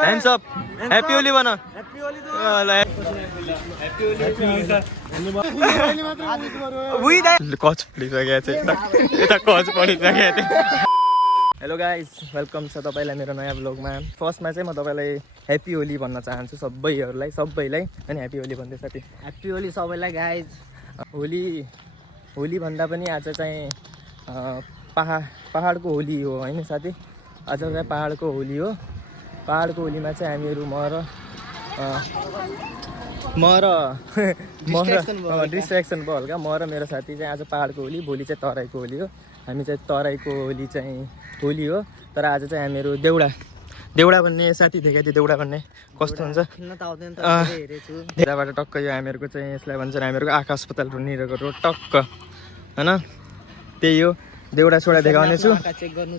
Hands up. Happy Holi bana. Happy Holi to. Happy Holi. कच पढिसकेको छ यता कच पढिसकेको थियो। हेलो गाइज, वेलकम छ तपाईँलाई मेरो नयाँ ब्लगमा। फर्स्टमा चाहिँ म तपाईँलाई ह्याप्पी होली भन्न चाहन्छु सबैहरूलाई अनि ह्याप्पी होली भन्दै साथी। ह्याप्पी होली सबैलाई गाइज। होली भन्दा पनि आज चाहिँ पहाडको होली हो हैन साथी। आज चाहिँ पहाडको होली हो। पहाडको होलीमा चाहिँ हामीहरू डिस्ट्र्याक्सन भयो हल्का। म र मेरो साथी चाहिँ आज पहाडको होली, भोलि चाहिँ तराईको होली हो। हामी चाहिँ तराईको होली चाहिँ होली हो, तर आज चाहिँ हामीहरू देउडा भन्ने साथी देखाएको थियो। देउडा भन्ने कस्तो हुन्छ धेरैबाट टक्क यो हामीहरूको चाहिँ यसलाई भन्छन् हामीहरूको आँखा अस्पताल रुनिरहेको रोड टक्क होइन। त्यही हो, देउडा सोडा देखाउने छु।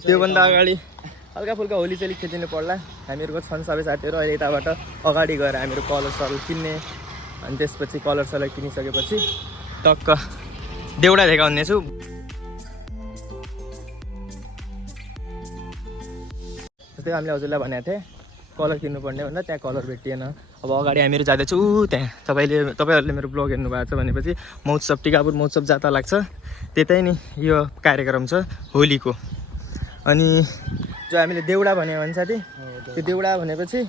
त्योभन्दा अगाडि हल्का फुल्का होली चाहिँ खेदिनु पर्ला। हामीहरूको छन् सबै साथीहरू। अहिले यताबाट अगाडि गएर हामीहरू कलर सल किन्ने, अनि त्यसपछि कलर सल किनिसकेपछि टक्क देउडा देखाउने छु। जस्तै हामीले हजुरलाई भनेको थिएँ कलर किन्नुपर्ने भन्दा त्यहाँ कलर भेटिएन। अब अगाडि हामीहरू जाँदैछु त्यहाँ। तपाईँहरूले मेरो ब्लग हेर्नु भएको छ भनेपछि महोत्सव, टिकापुर महोत्सव जाता लाग्छ, त्यतै नि यो कार्यक्रम छ होलीको। अनि जो हामीले देउडा भन्यो भने साथी, त्यो देउडा भनेपछि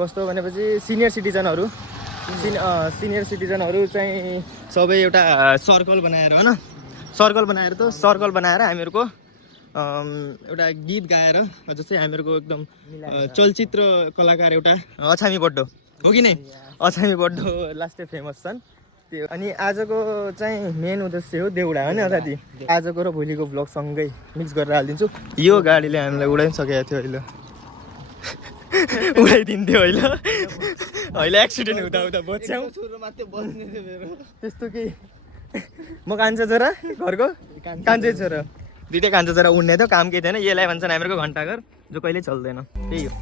कस्तो भनेपछि सिनियर सिटिजनहरू चाहिँ सबै एउटा सर्कल बनाएर होइन, सर्कल बनाएर हामीहरूको एउटा गीत गाएर, जस्तै हामीहरूको एकदम चलचित्र कलाकार एउटा अछामी बड्डो हो कि नै, अछामी बड्डो लास्टै फेमस छन् त्यो। अनि आजको चाहिँ मेन उद्देश्य हो देउडा होइन साथी। आजको र भोलिको भ्लग सँगै मिक्स गरेर हालिदिन्छु। यो गाडीले हामीलाई उडाइसकेको थियो अहिले, उडाइदिन्थ्यो अहिले एक्सिडेन्ट हुँदा बच्याउ त्यस्तो कि। म कान्छा छोरा, घरको कान्छै छोरा, दुइटै कान्छा छोरा उड्ने थियो, काम केही थिएन। यसलाई भन्छन् हामीहरूको घन्टाघर, जो कहिले चल्दैन। त्यही हो।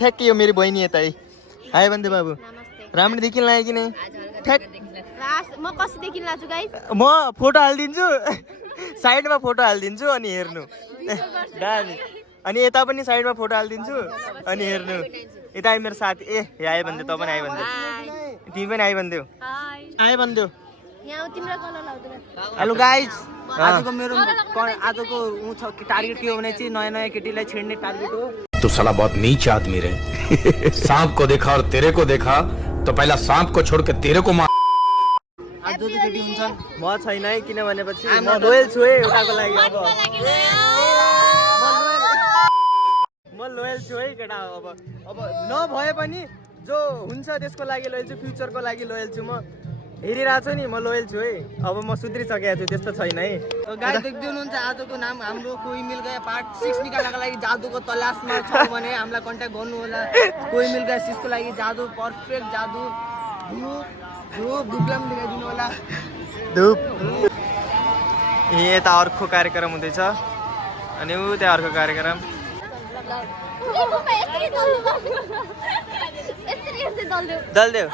ठ्याक्कै यो मेरो बहिनी यता हाय भन्दै बाबु। राम्ररी देखिन लाग्यो कि नै? म कसरी देखिन लाग्छु गाइस? म फोटो हालिदिन्छु, साइडमा फोटो हालिदिन्छु अनि हेर्नु दामी। अनि यता पनि साइडमा फोटो हालिदिन्छु अनि हेर्नु। यता मेरो साथी आयो भन्दै, त पनि आयो भन्दै, तिमी पनि आयो भन्दै, आयो भन्दै। हेलो गाइज, आजको मेरो टार्गेट के हो भने चाहिँ नयाँ नयाँ केटीलाई छेड्ने टार्गेट हो। तू साला बहुत नीच आदमी रे। सांप को देखा और तेरे को देखा तो पहला सांप को छोड़ के तेरे को मार। आज जो केटी हुन्छन् म छैन है, किन भनेपछि म लोयल छु है एउटाको लागि। अब म लोयल छु है केटा। अब नभए पनि जो हुन्छ त्यसको लागि लोयल छु, फ्युचरको लागि लोयल छु। म हेरिरहेको छु नि, म लोयल छु है। अब म सुध्रिसकेको छु, त्यस्तो छैन है। गाइस देख्दै हुनुहुन्छ आजको नाम हाम्रो कोही मिल गया पार्ट 6 निकाल्नका लागि जादुको तलासमा छौ भने हामीलाई कन्ट्याक्ट गर्नु होला। कोही मिल गया 6 को लागि जादु, पर्फेक्ट जादु, धुपलाम दिनु होला। धुप यता अर्को कार्यक्रम हुँदैछ अनि ऊ त्यहाँ अर्को कार्यक्रम। दल्देऊ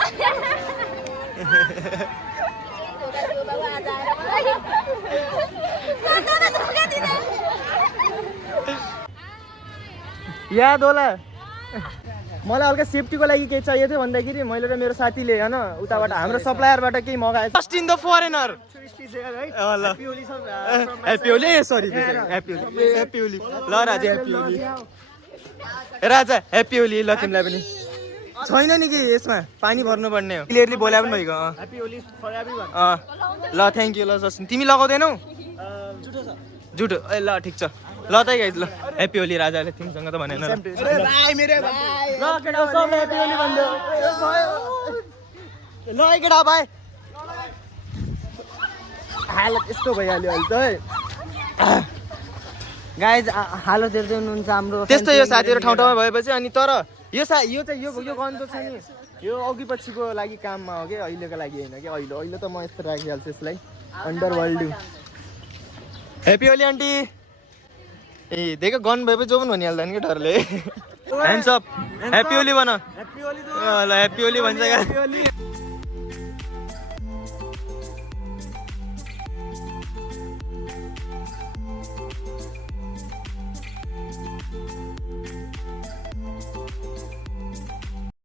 याद होला। मलाई हल्का सेफ्टीको लागि केही चाहिएको थियो भन्दाखेरि मैले र मेरो साथीले होइन उताबाट हाम्रो सप्लायरबाट केही मगाएछ। First in the foreigner happy Holi, sorry happy Holi. ल राजा ह्याप्पी होली, राजा ह्याप्पी होली। ल तिमीलाई पनि छैन नि कि यसमा पानी भर्नु पर्ने हो। क्लियरली बोला पनि भइगयो। ल थ्याङ्क यू। ल जस्ट तिमी लगाउँदैनौ जुटो? ए ल ठिक छ। ल त गाइस, ल ह्याप्पी होली। राजाले तिमीसँग त भनेन। ल केटा सबले ह्याप्पी होली भन्दियो। ल केटा भाइ हालत यस्तो भइहाल्यो अहिले त। गाइज हालत हेर्दै हुनुहुन्छ हाम्रो त्यस्तो यो साथीहरू ठाउँ ठाउँमा भएपछि अनि तर यो चाहिँ यो गन्जो छ नि यो अघि पछिको लागि काममा हो कि अहिलेको लागि होइन कि अहिले त म यस्तो राखिहाल्छु यसलाई अन्डर वर्ल्डिङ ह्याप्पी होली आन्टी ए देखो गन भएपछि जो पनि भनिहाल्दैन कि डरले ह्यान्ड्स अप ह्याप्पी होली भन ल ह्याप्पी होली भन्छ क्या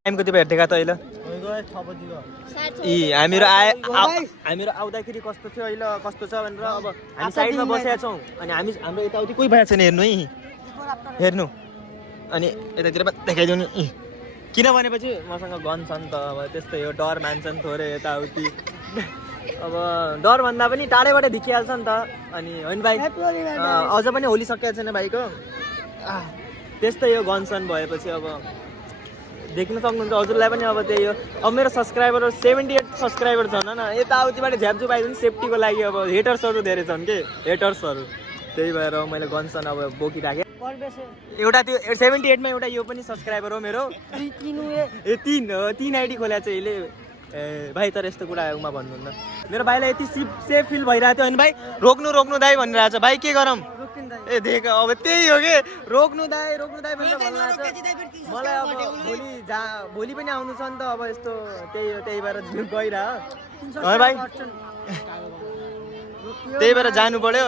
टाइम कति भयो हेर्दै त अहिले ए हामीहरू आउँदाखेरि कस्तो थियो अहिले कस्तो छ भनेर अब हामी साइडमा बसेका छौँ अनि हाम्रो यताउति कोही भएको छैन हेर्नु है हेर्नु अनि यतातिर देखाइदिउँ नि किन भनेपछि मसँग गन छ नि त अब त्यस्तै हो डर मान्छन् थोरै यताउति अब डर भन्दा पनि टाढैबाट देखिहाल्छ नि त अनि होइन भाइ अझ पनि होली सकिएको छैन भाइको त्यस्तै हो गनसन भएपछि अब देख्न सक्नुहुन्छ हजुरलाई पनि अब त्यही हो अब मेरो सब्सक्राइबर 78 सब्सक्राइबर छन् होइन यताउतिबाट झ्याप्चु पाइदिनु सेफ्टीको लागि अब हेटर्सहरू धेरै छन् कि हेटर्सहरू त्यही भएर मैले गनसन अब बोकिराखेँ एउटा त्यो 78मा एउटा यो पनि सब्सक्राइबर हो मेरो तीन आइडी खोलेको छ यसले ए भाइ तर यस्तो कुरा उमा भन्नुहुन्न मेरो भाइलाई यति सेफ फिल भइरहेको थियो अनि भाइ रोक्नु दाइ भनिरहेको छ भाइ के गरौँ ए देख अब त्यही हो कि रोक्नु दाइ भनेर भन्नुभएको छ मलाई अब भोलि पनि आउनु छ नि त अब यस्तो त्यही भएर गइरह भाइ त्यही भएर जानु पर्यो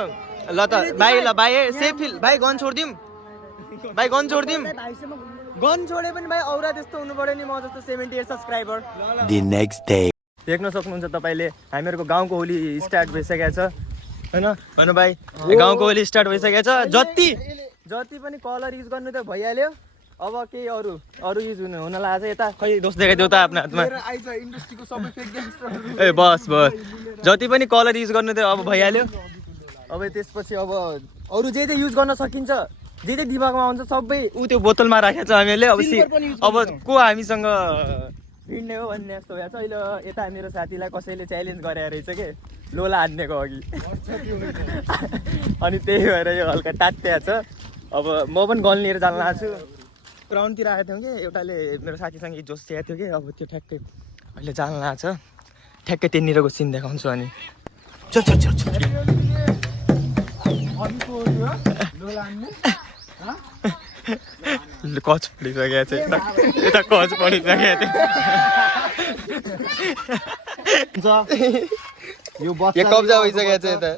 ल त भाइ सेफ फिल भाइ गन छोडिदिउँ गन छोडे पनि भाइ औरा त्यस्तो हुनु पर्यो नि म जस्तो 78 सब्सक्राइबर The next day. देख्न सक्नुहुन्छ तपाईँले हामीहरूको गाउँको होली स्टार्ट भइसकेको छ होइन भाइ गाउँको होली स्टार्ट भइसकेको छ जति पनि कलर युज गर्नु त भइहाल्यो अब केही अरू युज हुन लाग्छ यता खै दोष देखाइदेऊ त आफ्नो हातमा ए बस जति पनि कलर युज गर्नु त अब भइहाल्यो अब त्यसपछि अब अरू जे युज गर्न सकिन्छ जे दिमागमा आउँछ सबै त्यो बोतलमा राखेको छ हामीले अब को हामीसँग भिड्ने हो भन्ने जस्तो भएको छ अहिले यता मेरो साथीलाई कसैले च्यालेन्ज गरे रहेछ के लोला हान्नेको अघि अनि त्यही भएर यो हल्का टाट्या छ अब म पनि गन लिएर जान लाग्छु ग्राउन्डतिर आएको थियौँ कि एउटाले मेरो साथीसँग जोस चाहिएको थियो कि अब त्यो ठ्याक्कै अहिले जान लाग्छ ठ्याक्कै त्यहाँनिरको सिन देखाउँछु अनि कच पडिसकेको छ यता कच पडिसकेको थियो यो कब्जा भइसकेको छ यता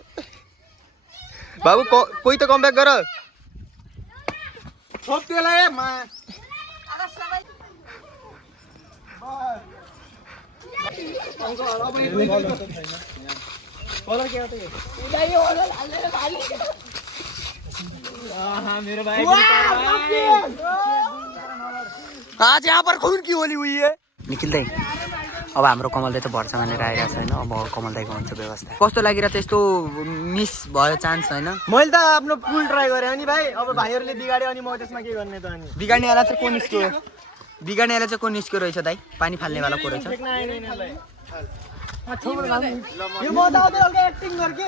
बाबु कोही त कमब्याक गर मेरे भाई आज यहाँ पर खून की होली हुई है निखिल दाइ अब हाम्रो कमल दाइ त भर्छ भनेर आइरहेको छ होइन अब कमल दाइको हुन्छ व्यवस्था कस्तो लागिरहेको यस्तो मिस भयो चान्स होइन मैले त आफ्नो फुल ट्राई गरेँ अनि भाइ अब भाइहरूले बिगाड्यो अनि म त्यसमा के गर्ने त अनि बिगाड्नेवाला चाहिँ को निस्क्यो रहेछ दाइ पानी फाल्नेवाला को रहेछ यो मजा आउँदै हल्का एक्टिङ गर्के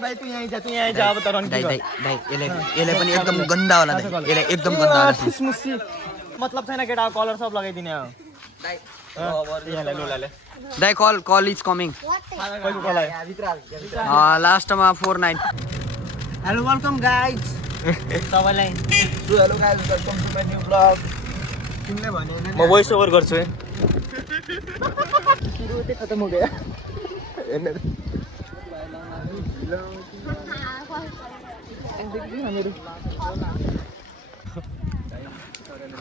भाइ तू यहाँ जा अब त यसलाई पनि एकदम गन्दावाला दाइ यसलाई एकदम गन्दावाला खुसमुसी मतलब छैन केटा कलर सब लगाइदिने हो दाइ कल इज कमिङ लास्टमा 49 हेलो वेलकम गाइज सबैलाई hello guys welcome to my new blog तिमीले भने म भोइस ओभर गर्छु है खतम हो गया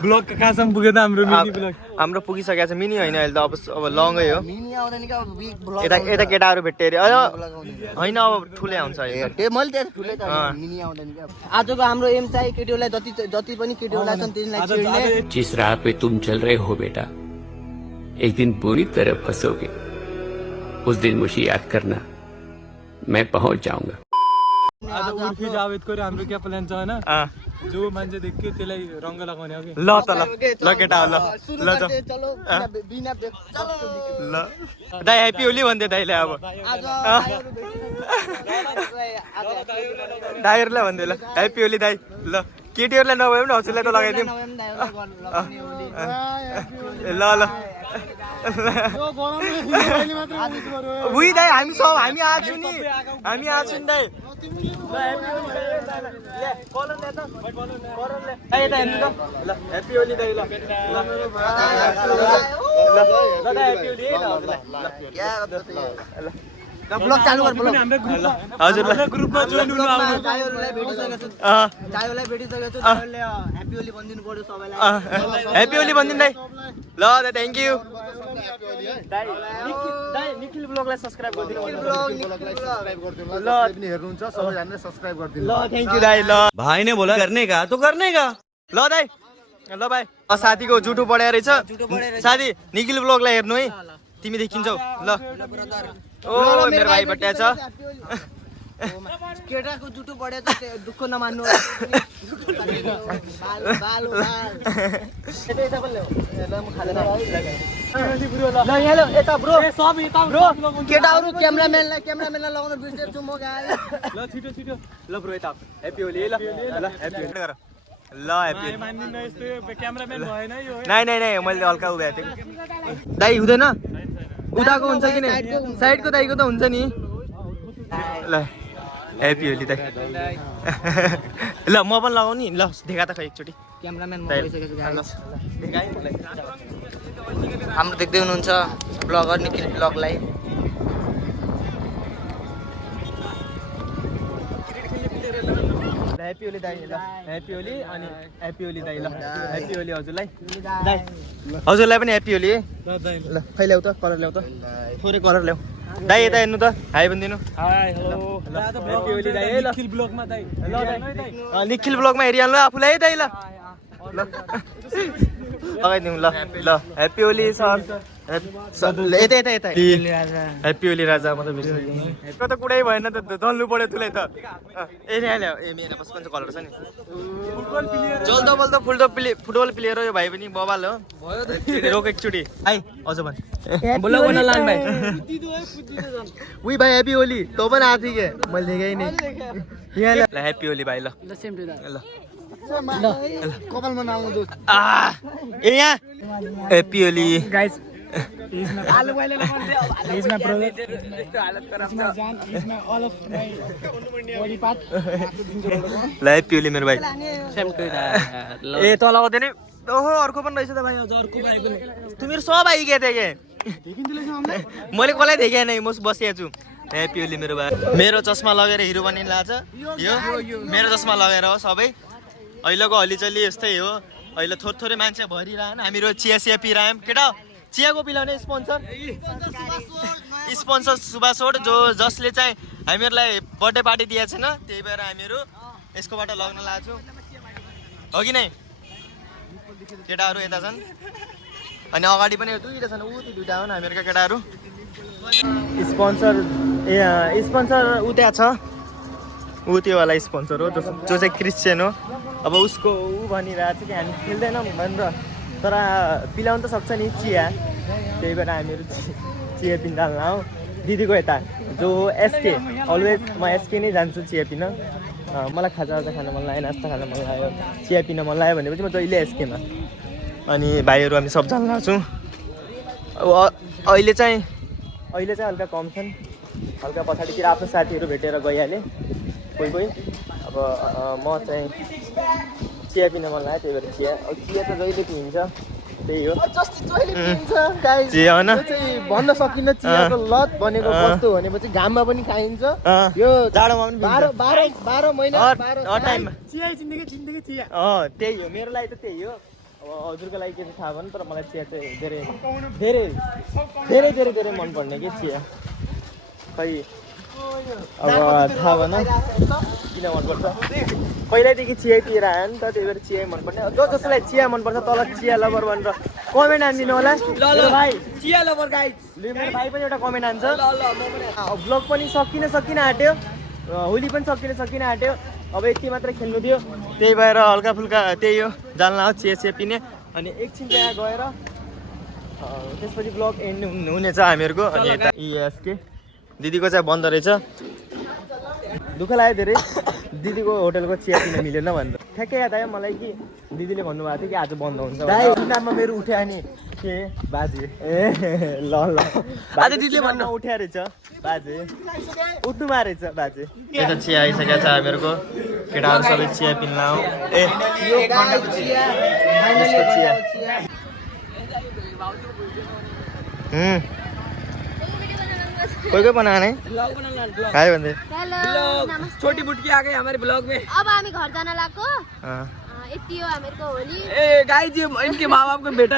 ब्लग कहाँसम्म पुग्यो त हाम्रो मिनी ब्लग हाम्रो पुगिसकेको छ मिनी होइन अहिले त अब लङै हो मिनी आउँदैन कि अब बिग ब्लग यता केटाहरू भेट्यो अरे होइन अब ठुलै आउँछ मैले त्यहाँ ठुलै त मिनी आउँदैन कि आजको हाम्रो एम चाहिँ केटीहरूलाई जति पनि केटीहरूलाई छन् तिनीलाई चिड्ने जिस राह पे तुम चल रहे हो बेटा एक दिन बुरी तरह फंसोगे उस दिन मुझे याद करना मैं पहुंच जाऊंगा आज उर्फी जावेदको हाम्रो क्या प्लान छ हैन जो मान्छे देख्यो त्यसलाई रङ्ग लगाउने हो कि ल त ल केटा हो ल ल जाऊ चलो बिना चलो ल दाइ ह्याप्पी होली भन्दै दाइले अब आज दाइहरूलाई भन्दै ल ह्याप्पी होली दाइ ल केटीहरूलाई नभए पनि हजुरलाई त लगाइदिउँ ल ल उही दाइ हामी आएको नि हामी आएको नि दाइ ल ह्याप्पी होली दाइ ल ब्लग चालु गर ब्लग हजुरलाई ग्रुपमा जोइन हुनु आउनु दाइहरुलाई भेटिसकेको छु दाइहरुलाई भेटिसकेको छु दाइहरुले ह्याप्पी होली भनिदिनु पर्यो सबैलाई ह्याप्पी होली भनिदिनु दाइ ल दाइ थ्याङ्क यू दाइ निखिल ब्लगलाई सब्स्क्राइब गरिदिनु ल हेर्नुहुन्छ सबैजनाले सब्स्क्राइब गरिदिनु ल थ्याङ्क यू दाइ ल भाइ ने बोला करने का तो करने का ल दाइ ल भाइ साथीको जुठो पढाएर रहेछ साथी निखिल ब्लगलाई हेर्नु है तिमी देखिन्छौ ल ओ मेरो भाइ बट्या छ केटाको जुटो बढे त दुःख नमान्नु केटाहरू क्यामेराम्यानलाई लगाउन बिर्सेछु म गाडी ल छिटो छिटो ल ब्रो यता ह्याप्पी होली ल ह्याप्पी होली गर ल ह्याप्पी मान्दिन यस्तो क्यामेराम्यान भएन यो नाइ मैले हल्का उभ्या थिएँ दाइ हुँदैन उताको हुन्छ कि नै साइडको दाइको त हुन्छ नि ल ह्याप्पी होली दाइ ल म पनि लगाउने ल देखा त खै एकचोटि क्यामेराम्यान हाम्रो देख्दै हुनुहुन्छ ब्लगर निखिल ब्लगलाई ह्याप्पी होली दाइ ल ह्याप्पी होली अनि ह्याप्पी होली दाइ ल ह्याप्पी होली हजुरलाई दाइ हजुरलाई पनि ह्याप्पी होली है ल खै ल्याउ त कलर ल्याउ त थोरै कलर ल्याउ दाइ यता हेर्नु त हाई भनिदिनु हाय हेलो ह्याप्पी होली दाइ है ल निखिल ब्लगमा दाइ ल दाइ निखिल ब्लगमा हेरिहाल्नु आफूलाई है दाइ ल लगाइदिउँ ल ल ह्याप्पी होली सर यता ह्याप्पी होली राजा म त त कुरै भएन त जल्नु पर्यो तुलाई त ए ल्याउ ए मेरो बस कुन चाहिँ कलर छ नि जल्दो बल्दो फुटबल प्लेयर हो यो भाइ पनि बबाल हो रोक एकचोटि है अझ भन् बोला बोला लान भाइ उही भाइ ह्याप्पी होली तँ पनि आएको थिएँ के मैले देखेँ नि यहाँ ल ह्याप्पी होली भाइ ल ल कपालमा नाल्नु दोस्त ए यहाँ ह्याप्पी होली गाइस ल ह्याप्पी होली मेरो भाइ ए तँ लगाउँदैन ओहो अर्को पनि रहेछ त भाइ अझ अर्को भाइ पनि तिमीहरू सब आइगए थिए के मैले कसलाई देखेँ नै म बसिएको छु ह्याप्पी होली मेरो भाइ मेरो चस्मा लगेर हिरो बनिन लाग्छ यो मेरो चस्मा लगेर हो सबै अहिलेको हलिचली यस्तै हो अहिले थोरै मान्छे भरिरहन हामीहरू चिया पिरायौँ केटा चियाको पिलाउने स्पोन्सर सुभाषोड जसले चाहिँ हामीहरूलाई बर्थडे पार्टी दिएको छैन त्यही भएर हामीहरू यसकोबाट लग्न लाग्छौँ हो कि नै केटाहरू यता छन् अनि अगाडि पनि दुईवटा छन् ऊ त्यो दुइटा हुन् हामीहरूका केटाहरू स्पोन्सर ऊ त्यहाँ छ ऊ त्योवाला स्पोन्सर हो जो चाहिँ क्रिस्चियन हो अब उसको ऊ भनिरहेको छ कि हामी खेल्दैनौँ भनेर तर पिलाउनु त सक्छ नि चिया त्यही भएर हामीहरू चिया पिन डाल्न हौ दिदीको यता जो एसके अलवेज म एसके नै जान्छु चिया पिन मलाई खाजा खान मन लाग्यो नास्ता खान मन लाग्यो चिया पिन मन लाग्यो भनेपछि म जहिले एसकेमा अनि भाइहरू हामी सबजना लाग्छौँ अब अहिले चाहिँ हल्का कम छन् हल्का पछाडितिर आफ्नो साथीहरू भेटेर गइहालेँ कोही अब म चाहिँ चिया पिन मन लाग्यो त्यही भएर चिया त जहिले पिइन्छ त्यही हो चिया होइन भन्न सकिन्न चियाको लत भनेको वस्तु भनेपछि घाममा पनि खाइन्छ यो जाडोमा पनि 12 महिना टाइममा चिया जिन्दगी चिया त्यही हो मेरो लागि त त्यही हो अब हजुरको लागि के छ थाहा भएन तर मलाई चिया चाहिँ धेरै मनपर्ने कि चिया खै अब थाहा भएन किन मनपर्छ पहिल्यैदेखि चिया पिएर आयो नि त त्यही भएर चिया मनपर्ने जसलाई चिया मनपर्छ तल चिया लभर भनेर कमेन्ट हानिदिनु होला भाइ चिया लभर गाइस मेरो भाइ पनि एउटा कमेन्ट हान्छ ब्लग पनि सकिन आँट्यो होली पनि सकिन आँट्यो अब यति मात्रै खेल्नु थियो, त्यही भएर हल्का फुल्का त्यही हो, जाल्न हो चिया पिने अनि एकछिन त्यहाँ गएर त्यसपछि ब्लग एन्ड हुनेछ हामीहरूको। अनि यता इएसके दिदीको चाहिँ बन्द रहेछ, दुःख लाग्यो धेरै, दिदीको होटलको चिया पिन मिलेन भनेर। ठ्याक्कै याद आयो मलाई कि दिदीले भन्नुभएको थियो कि आज बन्द हुन्छ नाममा मेरो उठ्यो नि के बाजे ल आज दिदीले भन्नु उठ्या रहेछ बाजे, उठ्नुमा रहेछ बाजे। यता चिया आइसकेको छ हामीहरूको, केटाहरू सबै चिया पिन्न हो। ए कोई कोई बनाने काय भन्दै छोटी बुटकी आ गई हमारे ब्लॉग में। अब हामी घर जान लाग्यो, यति हो हामीहरूको होली। ए गाइस ये इनके माँ बाप को बेटा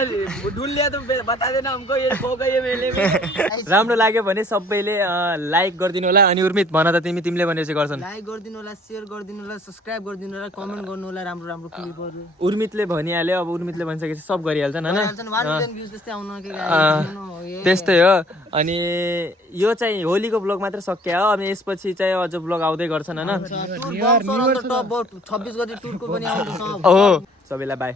ढूंढ लिया तो बता देना हमको, ये खो गए मेले में। राम्रो लाग्यो भने सबैले लाइक गरिदिनु होला। अनि उर्मित भन त तिमीले भनेपछि गर्छन्। लाइक गरिदिनु होला, सेयर गरिदिनु होला, सब्स्क्राइब गरिदिनु होला, कमेन्ट गर्नु होला, राम्रो राम्रो क्लिपहरू। उर्मितले भनिहाल्यो, अब उर्मितले भनिसकेपछि सब गरिहाल्छन् होइन, 1 मिलियन भ्युज त्यस्तै आउनु के त्यस्तै हो। अनि यो चाहिँ होलीको ब्लग मात्र सकियो हो, अनि यसपछि चाहिँ अझ ब्लग आउँदै गर्छन् होइन। 26 गते टुरको पनि आउँदैछ। हो सबैलाई बाई।